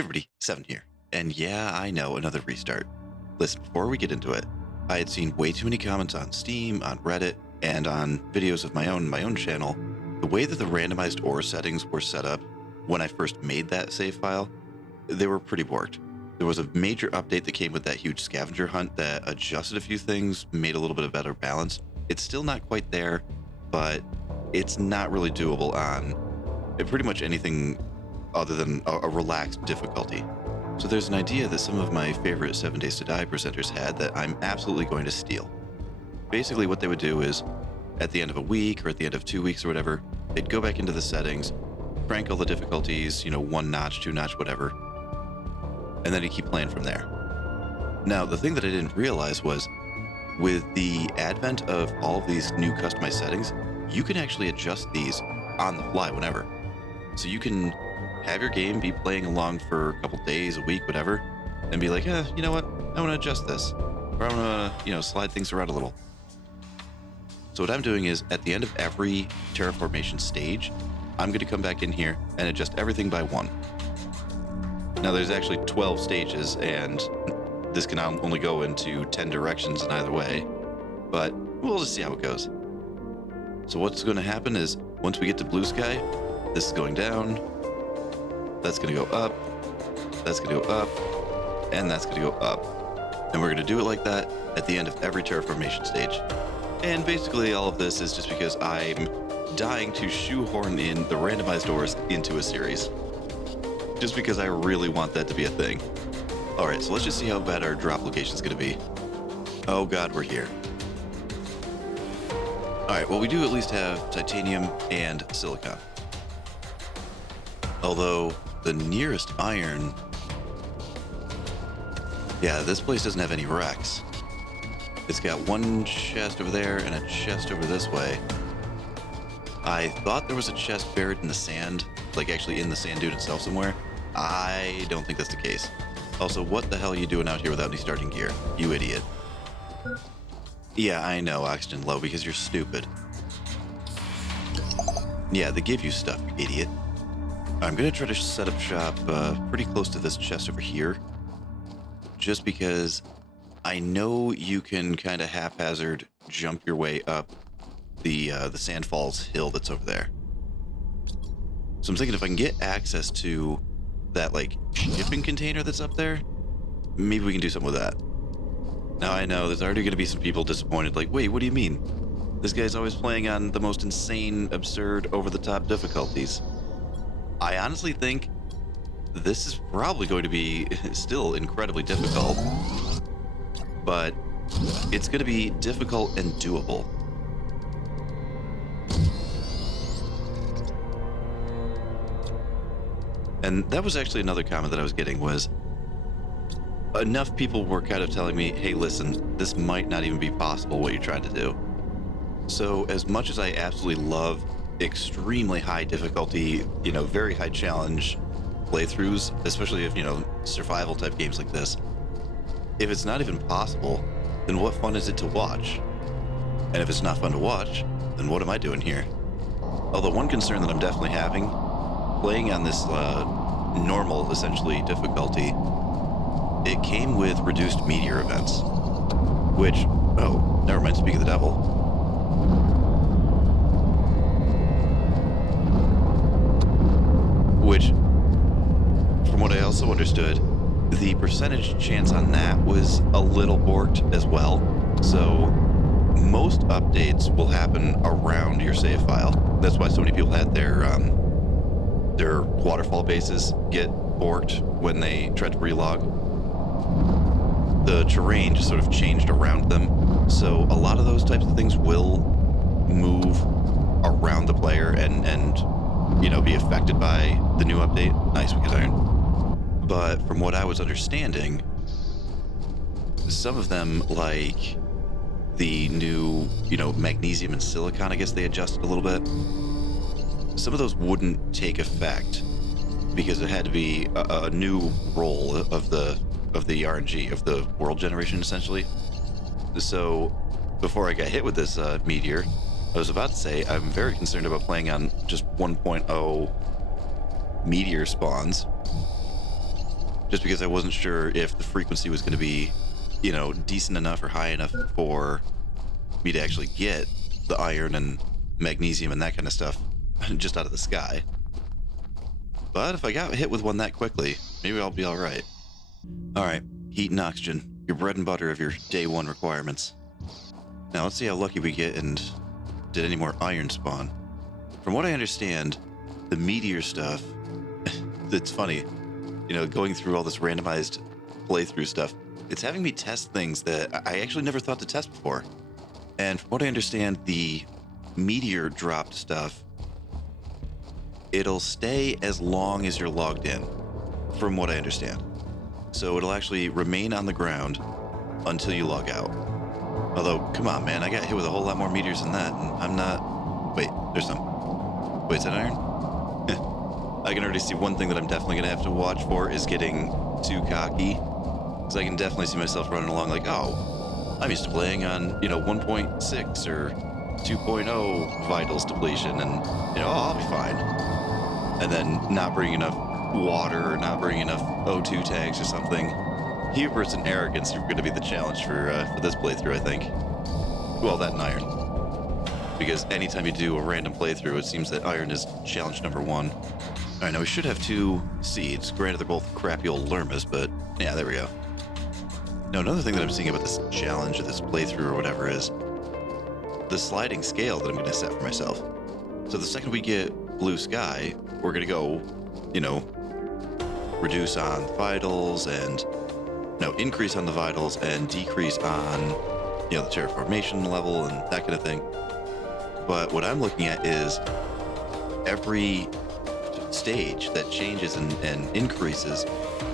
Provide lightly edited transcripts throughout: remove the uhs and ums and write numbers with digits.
Everybody, Seven here. And yeah, I know, another restart. Listen, before we get into it, I had seen way too many comments on Steam, on Reddit, and on videos of my own channel. The way that the randomized ore settings were set up when I first made that save file, they were pretty borked. There was a major update that came with that huge scavenger hunt that adjusted a few things, made a little bit of better balance. It's still not quite there, but it's not really doable on pretty much anything other than a relaxed difficulty. So there's an idea that some of my favorite 7 Days to Die presenters had that I'm absolutely going to steal. Basically what they would do is, at the end of a week or at the end of 2 weeks or whatever, they'd go back into the settings, crank all the difficulties, 1 notch, 2 notch, whatever, and then he'd keep playing from there. Now, the thing that I didn't realize was, with the advent of all of these new customized settings, you can actually adjust these on the fly whenever. So you can have your game be playing along for a couple days, a week, whatever, and be like, you know what? I want to adjust this, or I want to, slide things around a little. So what I'm doing is, at the end of every terraformation stage, I'm going to come back in here and adjust everything by 1. Now there's actually 12 stages, and this can only go into 10 directions in either way, but we'll just see how it goes. So what's going to happen is, once we get to blue sky, this is going down, that's going to go up, that's going to go up, and that's going to go up. And we're going to do it like that at the end of every terraformation stage. And basically all of this is just because I'm dying to shoehorn in the randomized ores into a series. Just because I really want that to be a thing. Alright, so let's just see how bad our drop location is going to be. Oh god, we're here. Alright, well we do at least have titanium and silicon. Although, the nearest iron... Yeah, this place doesn't have any wrecks. It's got 1 chest over there and a chest over this way. I thought there was a chest buried in the sand, like actually in the sand dune itself somewhere. I don't think that's the case. Also, what the hell are you doing out here without any starting gear? You idiot. Yeah, I know, oxygen low, because you're stupid. Yeah, they give you stuff, you idiot. I'm gonna try to set up shop pretty close to this chest over here, just because I know you can kind of haphazard jump your way up the Sand Falls hill that's over there. So I'm thinking if I can get access to that like shipping container that's up there, maybe we can do something with that. Now I know there's already going to be some people disappointed, like, wait, what do you mean? This guy's always playing on the most insane, absurd, over-the-top difficulties. I honestly think this is probably going to be still incredibly difficult, but it's going to be difficult and doable. And that was actually another comment that I was getting was, enough people were kind of telling me, hey, listen, this might not even be possible what you're trying to do. So as much as I absolutely love extremely high difficulty, very high challenge playthroughs, especially if, survival type games like this, if it's not even possible, then what fun is it to watch? And if it's not fun to watch, then what am I doing here? Although one concern that I'm definitely having, playing on this normal, essentially, difficulty, it came with reduced meteor events, which, oh, never mind, speak of the devil. Which, from what I also understood, the percentage chance on that was a little borked as well. So most updates will happen around your save file. That's why so many people had their waterfall bases get borked when they tried to relog. The terrain just sort of changed around them. So a lot of those types of things will move around the player and be affected by the new update. Nice, we get iron. But from what I was understanding, some of them, like the new, magnesium and silicon, I guess they adjusted a little bit. Some of those wouldn't take effect because it had to be a new roll of the RNG, of the world generation, essentially. So before I got hit with this meteor, I was about to say I'm very concerned about playing on just 1.0 meteor spawns, just because I wasn't sure if the frequency was going to be, you know, decent enough or high enough for me to actually get the iron and magnesium and that kind of stuff just out of the sky. But if I got hit with one that quickly, maybe I'll be all right. All right, heat and oxygen, your bread and butter of your day one requirements. Now let's see how lucky we get and did any more iron spawn. From what I understand, the meteor stuff, it's funny, you know, going through all this randomized playthrough stuff, it's having me test things that I actually never thought to test before. And from what I understand, the meteor dropped stuff, it'll stay as long as you're logged in, from what I understand. So it'll actually remain on the ground until you log out. Although, come on, man, I got hit with a whole lot more meteors than that, and I'm not... Wait, there's some... Wait, is that iron? I can already see one thing that I'm definitely going to have to watch for is getting too cocky. Because I can definitely see myself running along like, oh, I'm used to playing on, you know, 1.6 or 2.0 vitals depletion, and, you know, oh, I'll be fine. And then not bringing enough water or not bringing enough O2 tanks or something. Hubris and arrogance are going to be the challenge for this playthrough, I think. Well, that and iron. Because anytime you do a random playthrough, it seems that iron is challenge number one. All right, now we should have 2 seeds. Granted, they're both crappy old lermas, but yeah, there we go. Now, another thing that I'm seeing about this challenge or this playthrough or whatever is the sliding scale that I'm going to set for myself. So the second we get blue sky, we're going to go, you know, reduce on vitals and, no, increase on the vitals and decrease on, you know, the terraformation level and that kind of thing. But what I'm looking at is every stage that changes and increases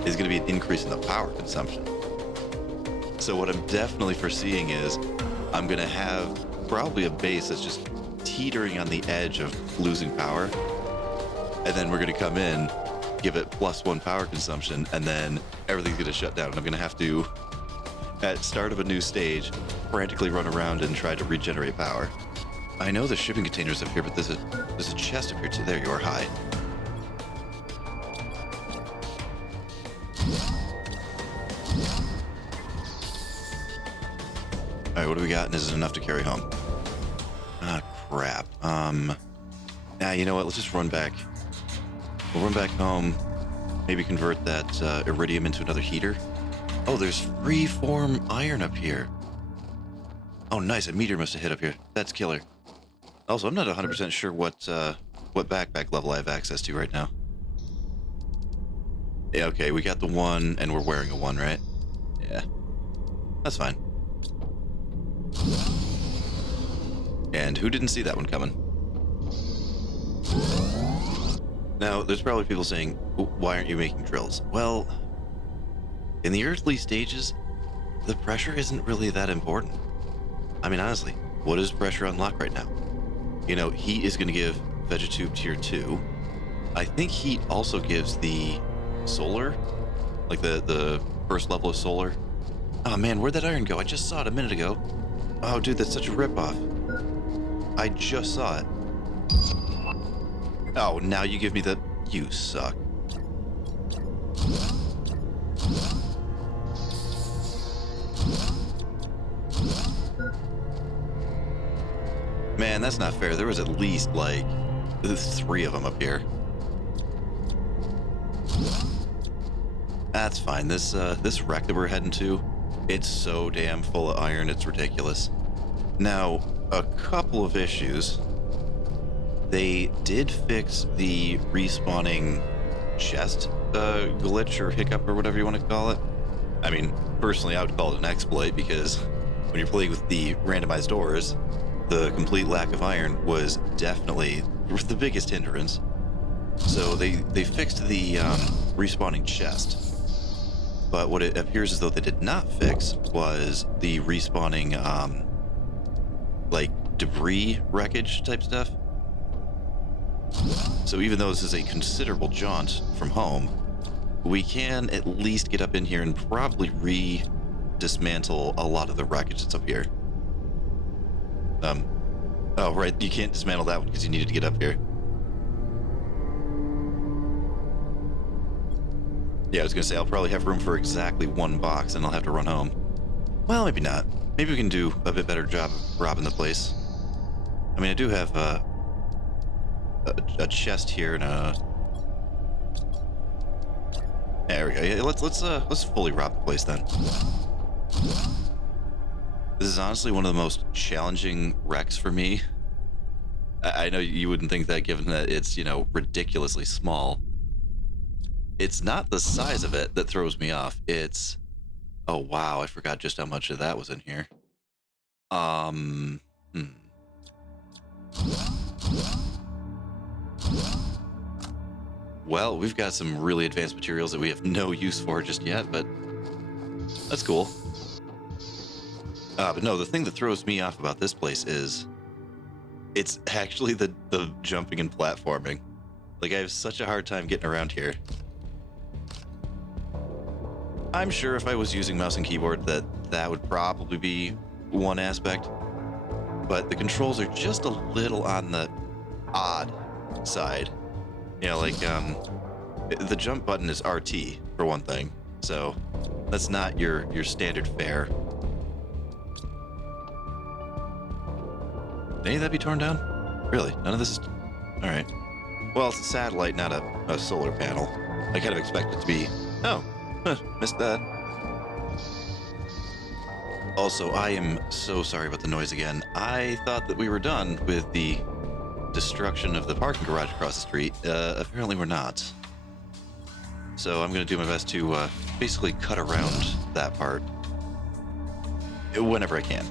is going to be an increase in the power consumption. So what I'm definitely foreseeing is I'm going to have probably a base that's just teetering on the edge of losing power. And then we're going to come in, give it +1 power consumption, and then everything's going to shut down. And I'm going to have to, at start of a new stage, frantically run around and try to regenerate power. I know the shipping container's up here, but there's a chest up here too. There you are, high. Alright, what do we got? And is it enough to carry home? Ah, crap. Nah, you know what? Let's just run back. We'll run back home. Maybe convert that iridium into another heater. Oh, there's free-form iron up here. Oh, nice. A meteor must have hit up here. That's killer. Also, I'm not 100% sure what backpack level I have access to right now. Yeah, okay, we got the 1, and we're wearing a 1, right? Yeah. That's fine. And who didn't see that one coming? Now, there's probably people saying, why aren't you making drills? Well, in the early stages, the pressure isn't really that important. I mean, honestly, what is pressure unlock right now? You know, heat is going to give Vegetube tier 2. I think heat also gives the solar, like the first level of solar. Oh man, where'd that iron go? I just saw it a minute ago. Oh dude, that's such a ripoff. I just saw it. Oh, now you give me the... You suck. Man, that's not fair. There was at least, like, 3 of them up here. That's fine. This wreck that we're heading to, it's so damn full of iron, it's ridiculous. Now, a couple of issues. They did fix the respawning chest glitch or hiccup or whatever you want to call it. I mean, personally, I would call it an exploit because when you're playing with the randomized doors, the complete lack of iron was definitely the biggest hindrance. So they fixed the respawning chest. But what it appears as though they did not fix was the respawning, like, debris wreckage type stuff. So even though this is a considerable jaunt from home, we can at least get up in here and probably dismantle a lot of the wreckage that's up here. Oh, right, you can't dismantle that one because you needed to get up here. Yeah, I was gonna say, I'll probably have room for exactly one box and I'll have to run home. Well, maybe not. Maybe we can do a bit better job of robbing the place. I mean, I do have a chest here and a... There we go. Yeah, let's fully rob the place then. This is honestly one of the most challenging wrecks for me. I know you wouldn't think that given that it's, you know, ridiculously small. It's not the size of it that throws me off. It's... Oh, wow. I forgot just how much of that was in here. Well, we've got some really advanced materials that we have no use for just yet, but that's cool. But no, the thing that throws me off about this place is it's actually the jumping and platforming. Like, I have such a hard time getting around here. I'm sure if I was using mouse and keyboard that would probably be one aspect, but the controls are just a little on the odd side. You know, like, the jump button is RT for one thing, so that's not your standard fare. Did any of that be torn down? Really? None of this is... Alright. Well, it's a satellite, not a solar panel. I kind of expect it to be... Oh, missed that. Also, I am so sorry about the noise again. I thought that we were done with the destruction of the parking garage across the street. Apparently we're not. So I'm going to do my best to basically cut around that part whenever I can.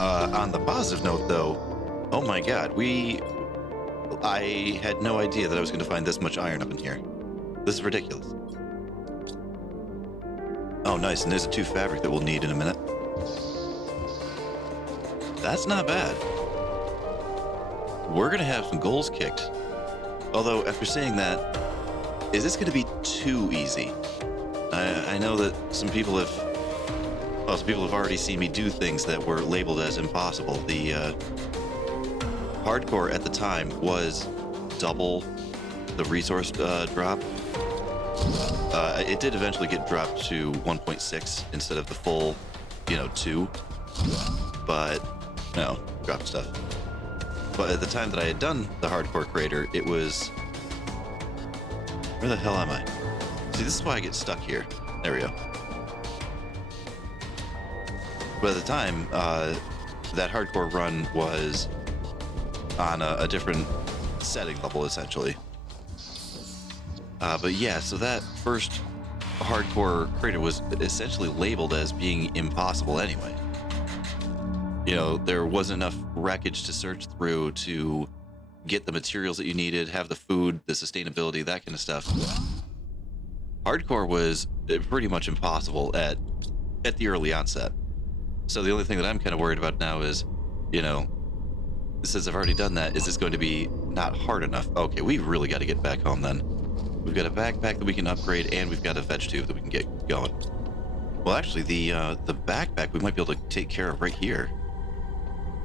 On the positive note, though, oh my god, I had no idea that I was going to find this much iron up in here. This is ridiculous. Oh, nice, and there's a 2 fabric that we'll need in a minute. That's not bad. We're going to have some goals kicked. Although, after saying that, is this going to be too easy? I know that some people have already seen me do things that were labeled as impossible. The hardcore at the time was double the resource drop. It did eventually get dropped to 1.6 instead of the full, 2. But, no, dropped stuff. But at the time that I had done the hardcore creator, it was... Where the hell am I? See, this is why I get stuck here. There we go. But at the time, that hardcore run was on a different setting level, essentially. But yeah, so that first hardcore creator was essentially labeled as being impossible anyway. There wasn't enough wreckage to search through to get the materials that you needed, have the food, the sustainability, that kind of stuff. Hardcore was pretty much impossible at the early onset. So the only thing that I'm kind of worried about now is, since I've already done that, is this going to be not hard enough? Okay, we've really got to get back home then. We've got a backpack that we can upgrade, and we've got a veg tube that we can get going. Well, actually, the backpack we might be able to take care of right here.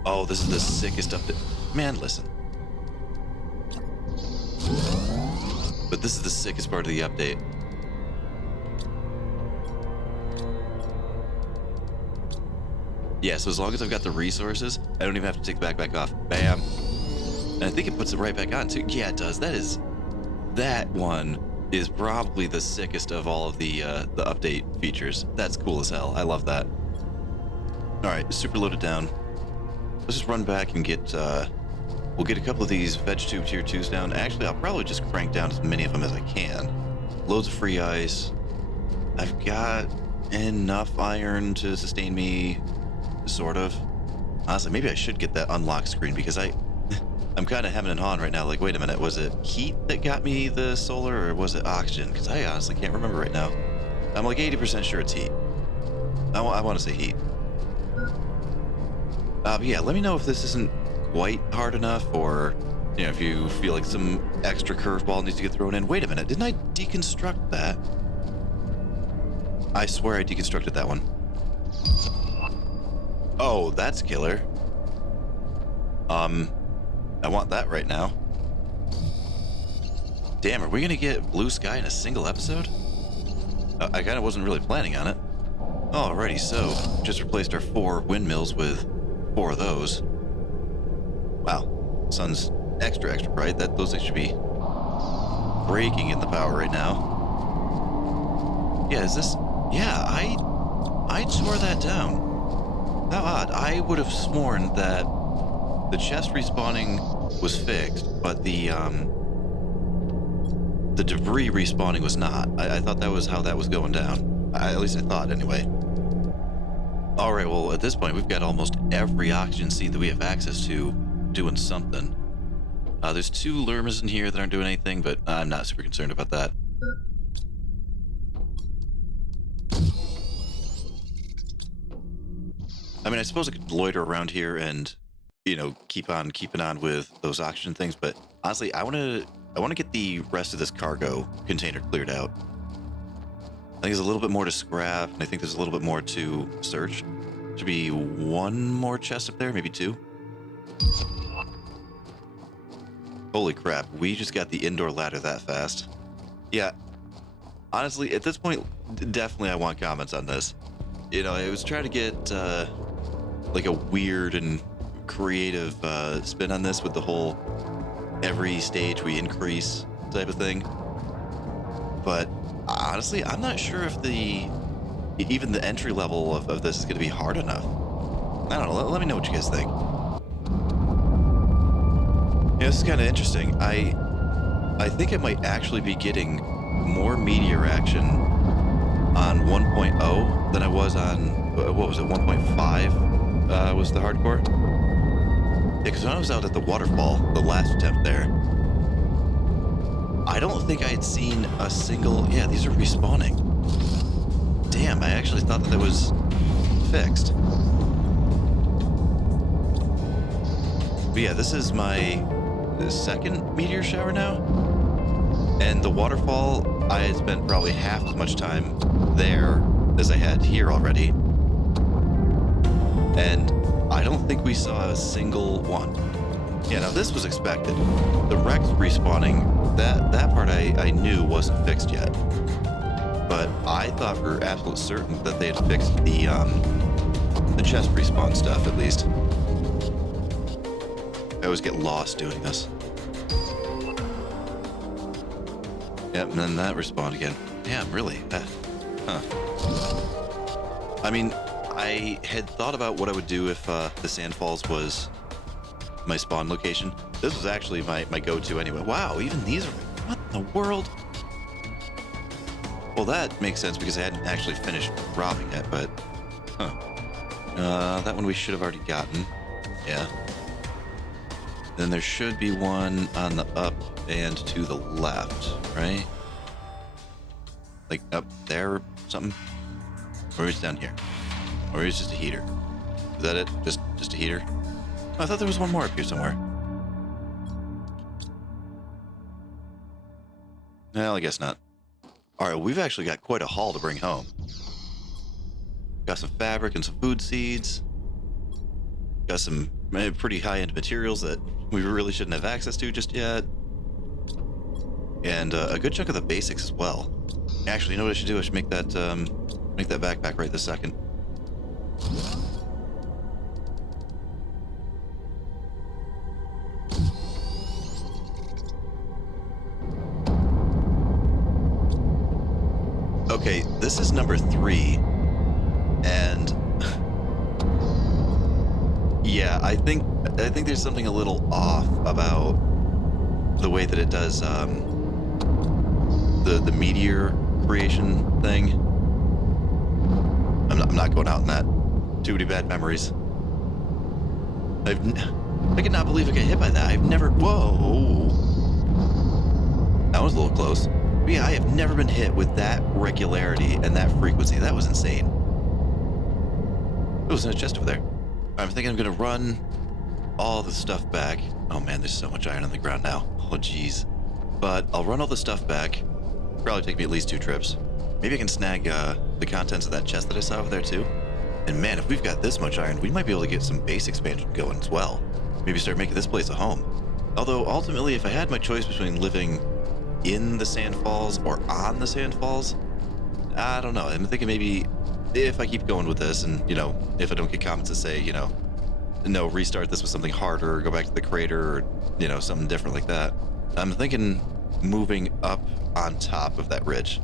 Oh, this is the sickest update. Man, listen. But this is the sickest part of the update. Yeah, so as long as I've got the resources, I don't even have to take the backpack off. Bam. And I think it puts it right back on, too. Yeah, it does. That one is probably the sickest of all of the update features. That's cool as hell. I love that. All right, super loaded down. Let's just run back and get, we'll get a couple of these veg tube tier 2s down. Actually, I'll probably just crank down as many of them as I can. Loads of free ice. I've got enough iron to sustain me, sort of. Honestly, maybe I should get that unlock screen because I'm kind of hemming and hawing right now. Like, wait a minute, was it heat that got me the solar or was it oxygen? Because I honestly can't remember right now. I'm like 80% sure it's heat. I want to say heat. But yeah, let me know if this isn't quite hard enough or, if you feel like some extra curveball needs to get thrown in. Wait a minute, didn't I deconstruct that? I swear I deconstructed that one. Oh, that's killer. I want that right now. Damn, are we gonna get blue sky in a single episode? I kind of wasn't really planning on it. Alrighty, so just replaced our 4 windmills with 4 of those. Wow, sun's extra bright. Those things should be breaking in the power right now. Yeah, is this? Yeah, I tore that down. How odd. I would have sworn that the chest respawning was fixed, but the debris respawning was not. I thought that was how that was going down. At least I thought, anyway. Alright, well, at this point, we've got almost every oxygen seed that we have access to doing something. There's 2 lermas in here that aren't doing anything, but I'm not super concerned about that. I mean, I suppose I could loiter around here and, you know, keep on keeping on with those oxygen things, but honestly, I want to get the rest of this cargo container cleared out. I think there's a little bit more to scrap, and I think there's a little bit more to search. Should be 1 more chest up there, maybe 2. Holy crap, we just got the indoor ladder that fast. Yeah, honestly, at this point, definitely I want comments on this. You know, I was trying to get like a weird and creative spin on this with the whole every stage we increase type of thing. But honestly, I'm not sure if even the entry level of this is going to be hard enough. I don't know, let me know what you guys think. Yeah, this is kind of interesting. I think I might actually be getting more meteor action on 1.0 than I was on, what was it, 1.5 was the hardcore? Yeah, because when I was out at the waterfall, the last attempt there, I don't think I had seen a single, yeah, these are respawning. Damn, I actually thought that was fixed. But yeah, this is my second meteor shower now, and the waterfall, I had spent probably half as much time there as I had here already, and I don't think we saw a single one. Yeah, now this was expected. The wrecks respawning, that part I knew wasn't fixed yet, but I thought for absolute certain that they had fixed the chest respawn stuff at least. I always get lost doing this. Yep, and then that respawned again. Damn, really? Huh. I mean, I had thought about what I would do if the Sandfalls was my spawn location. This was actually my go-to anyway. Wow, even these are... What in the world? Well, that makes sense because I hadn't actually finished robbing it, but... Huh. That one we should have already gotten. Yeah. Then there should be one on the up and to the left, right? Like up there or something? Or is it down here? Or is it just a heater? Is that it? Just a heater? Oh, I thought there was one more up here somewhere. Well, I guess not. Alright, we've actually got quite a haul to bring home. Got some fabric and some food seeds. Got some pretty high-end materials that we really shouldn't have access to just yet. And a good chunk of the basics as well. Actually, you know what I should do? I should make that backpack right this second. Okay, this is number 3, and yeah, I think there's something a little off about the way that it does the meteor creation thing. I'm not going out in that. Too many bad memories. I cannot believe I got hit by that. I've never... Whoa! That was a little close. But yeah, I have never been hit with that regularity and that frequency. That was insane. It was in a chest over there. I'm thinking I'm gonna run all the stuff back. Oh man, there's so much iron on the ground now. Oh jeez. But I'll run all the stuff back. Probably take me at least 2 trips. Maybe I can snag the contents of that chest that I saw over there too. And man, if we've got this much iron, we might be able to get some base expansion going as well. Maybe start making this place a home. Although ultimately, if I had my choice between living in the Sandfalls or on the Sandfalls, I don't know. I'm thinking maybe if I keep going with this and, if I don't get comments that say, no, restart this with something harder or go back to the crater or, something different like that. I'm thinking moving up on top of that ridge.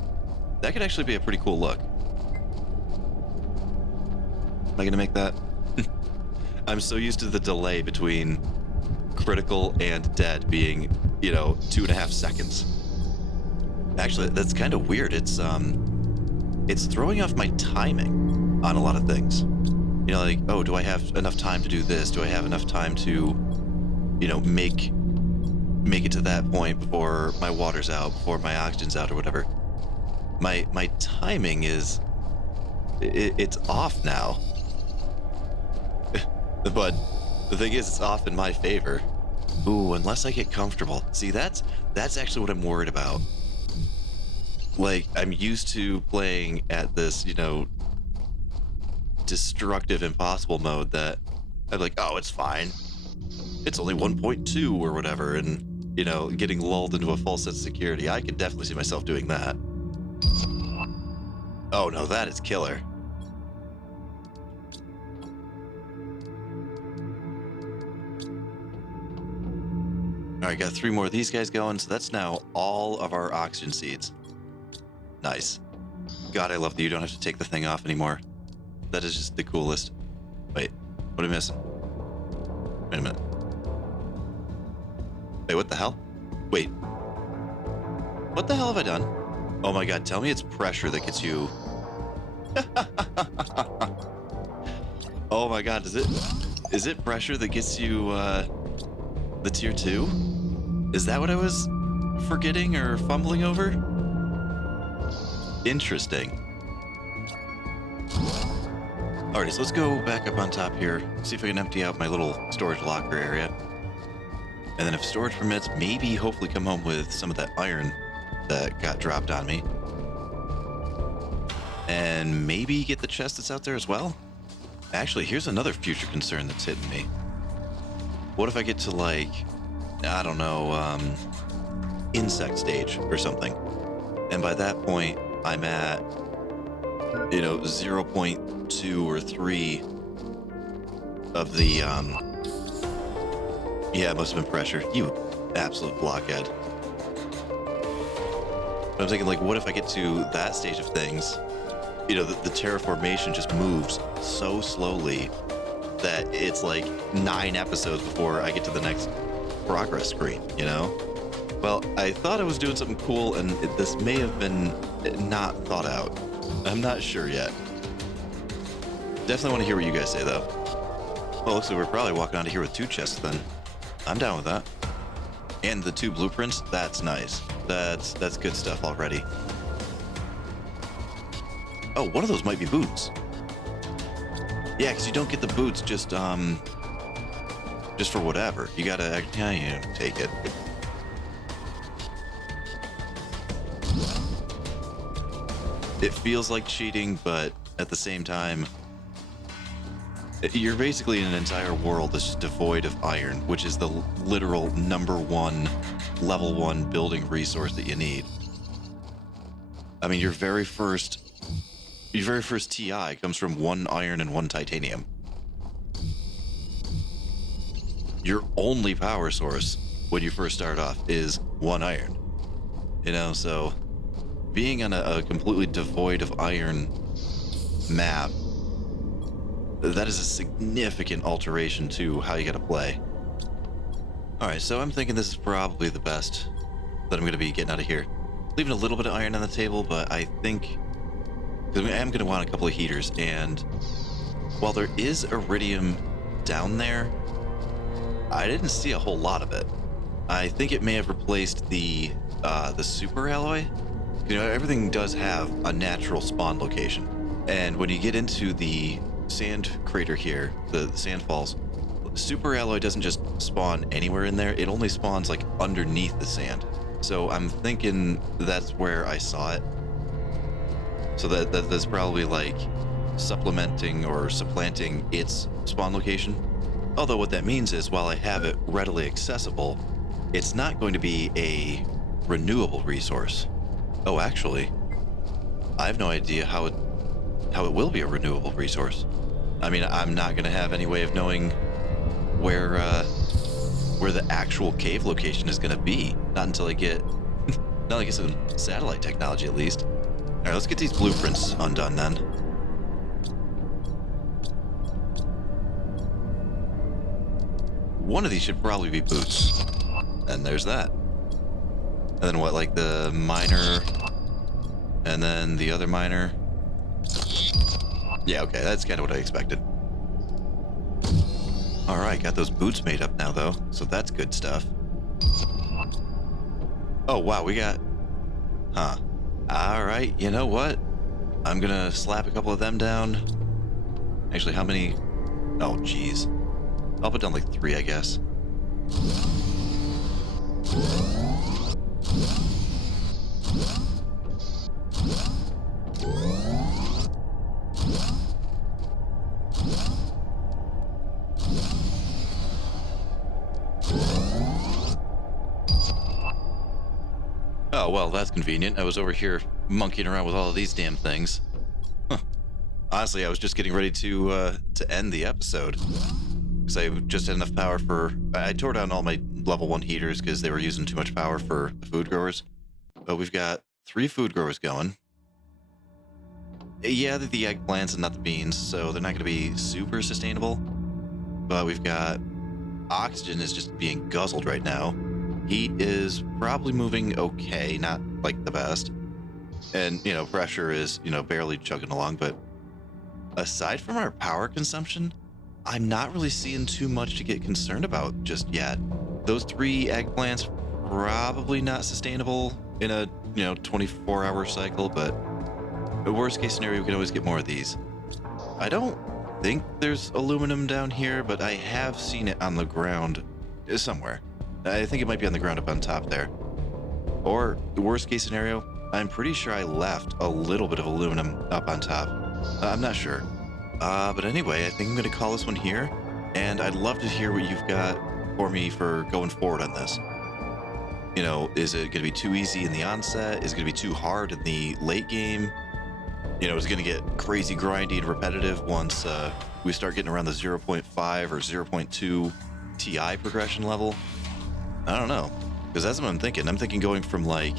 That could actually be a pretty cool look. Am I going to make that? I'm so used to the delay between critical and dead being, 2.5 seconds. Actually, that's kind of weird. It's throwing off my timing on a lot of things. Like, oh, do I have enough time to do this? Do I have enough time to, make it to that point before my water's out, before my oxygen's out or whatever? My timing is, it's off now. But the thing is, it's off in my favor. Ooh, unless I get comfortable. See, that's actually what I'm worried about. Like, I'm used to playing at this, destructive, impossible mode that I'm like, oh, it's fine. It's only 1.2 or whatever, and, getting lulled into a false sense of security. I could definitely see myself doing that. Oh, no, that is killer. All right, got 3 more of these guys going, so that's now all of our oxygen seeds. Nice. God, I love that you don't have to take the thing off anymore. That is just the coolest. Wait, what am I missing? Wait a minute. Wait, what the hell? Wait. What the hell have I done? Oh my God, tell me it's pressure that gets you... Oh my God, is it pressure that gets you, the tier 2? Is that what I was forgetting or fumbling over? Interesting. Alrighty, so let's go back up on top here, see if I can empty out my little storage locker area. And then if storage permits, maybe hopefully come home with some of that iron that got dropped on me. And maybe get the chest that's out there as well. Actually, here's another future concern that's hitting me. What if I get to, like, I don't know, insect stage or something? And by that point, I'm at, 0.2 or 3 of the, yeah, it must have been pressure. You absolute blockhead. But I'm thinking, like, what if I get to that stage of things? The terraformation just moves so slowly that it's like 9 episodes before I get to the next progress screen, Well, I thought I was doing something cool, and this may have been not thought out. I'm not sure yet. Definitely want to hear what you guys say, though. Well, looks like we're probably walking onto here with 2 chests, then. I'm down with that. And the 2 blueprints, that's nice. That's good stuff already. Oh, one of those might be boots. Yeah, because you don't get the boots just for whatever. You gotta, take it. It feels like cheating, but at the same time, you're basically in an entire world that's just devoid of iron, which is the literal #1, level 1 building resource that you need. I mean, your very first TI comes from 1 iron and 1 titanium. Your only power source when you first start off is 1 iron. So being on a completely devoid of iron map, that is a significant alteration to how you gotta play. Alright, so I'm thinking this is probably the best that I'm gonna be getting out of here. Leaving a little bit of iron on the table, but I think... because I am going to want a couple of heaters, and while there is iridium down there, I didn't see a whole lot of it. I think it may have replaced the super alloy. Everything does have a natural spawn location, and when you get into the sand crater here, the sand falls, super alloy doesn't just spawn anywhere in there. It only spawns like underneath the sand. So I'm thinking that's where I saw it. So that's probably like supplementing or supplanting its spawn location. Although what that means is while I have it readily accessible, it's not going to be a renewable resource. Oh, actually, I have no idea how it will be a renewable resource. I mean, I'm not going to have any way of knowing where the actual cave location is going to be. Not until I get some satellite technology, at least. All right, let's get these blueprints undone then. One of these should probably be boots. And there's that. And then what, like the miner, and then the other miner. Yeah, okay, that's kind of what I expected. All right, got those boots made up now, though, so that's good stuff. Oh, wow, we got... Huh. All right, you know what? I'm gonna slap a couple of them down. Actually, how many? Oh, jeez. I'll put down like 3, I guess. Oh, well, that's convenient. I was over here monkeying around with all of these damn things. Huh. Honestly, I was just getting ready to end the episode. Because I just had enough power for... I tore down all my level 1 heaters because they were using too much power for the food growers. But we've got 3 food growers going. Yeah, they're the eggplants and not the beans, so they're not going to be super sustainable. But we've got... Oxygen is just being guzzled right now. Heat is probably moving okay, not like the best. And, you know, pressure is, you know, barely chugging along. But aside from our power consumption, I'm not really seeing too much to get concerned about just yet. Those 3 eggplants probably not sustainable in a, you know, 24-hour cycle, but the worst case scenario, we can always get more of these. I don't think there's aluminum down here, but I have seen it on the ground somewhere. I think it might be on the ground up on top there. Or, the worst case scenario, I'm pretty sure I left a little bit of aluminum up on top. I'm not sure. But anyway, I think I'm going to call this one here, and I'd love to hear what you've got for me for going forward on this. You know, is it going to be too easy in the onset? Is it going to be too hard in the late game? You know, is it going to get crazy grindy and repetitive once we start getting around the 0.5 or 0.2 TI progression level? I don't know, because that's what I'm thinking. I'm thinking going from, like,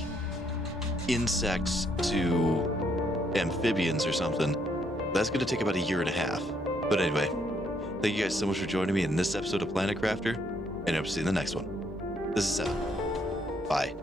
insects to amphibians or something. That's going to take about 1.5 years. But anyway, thank you guys so much for joining me in this episode of Planet Crafter, and I hope to see you in the next one. This is Seven. Bye.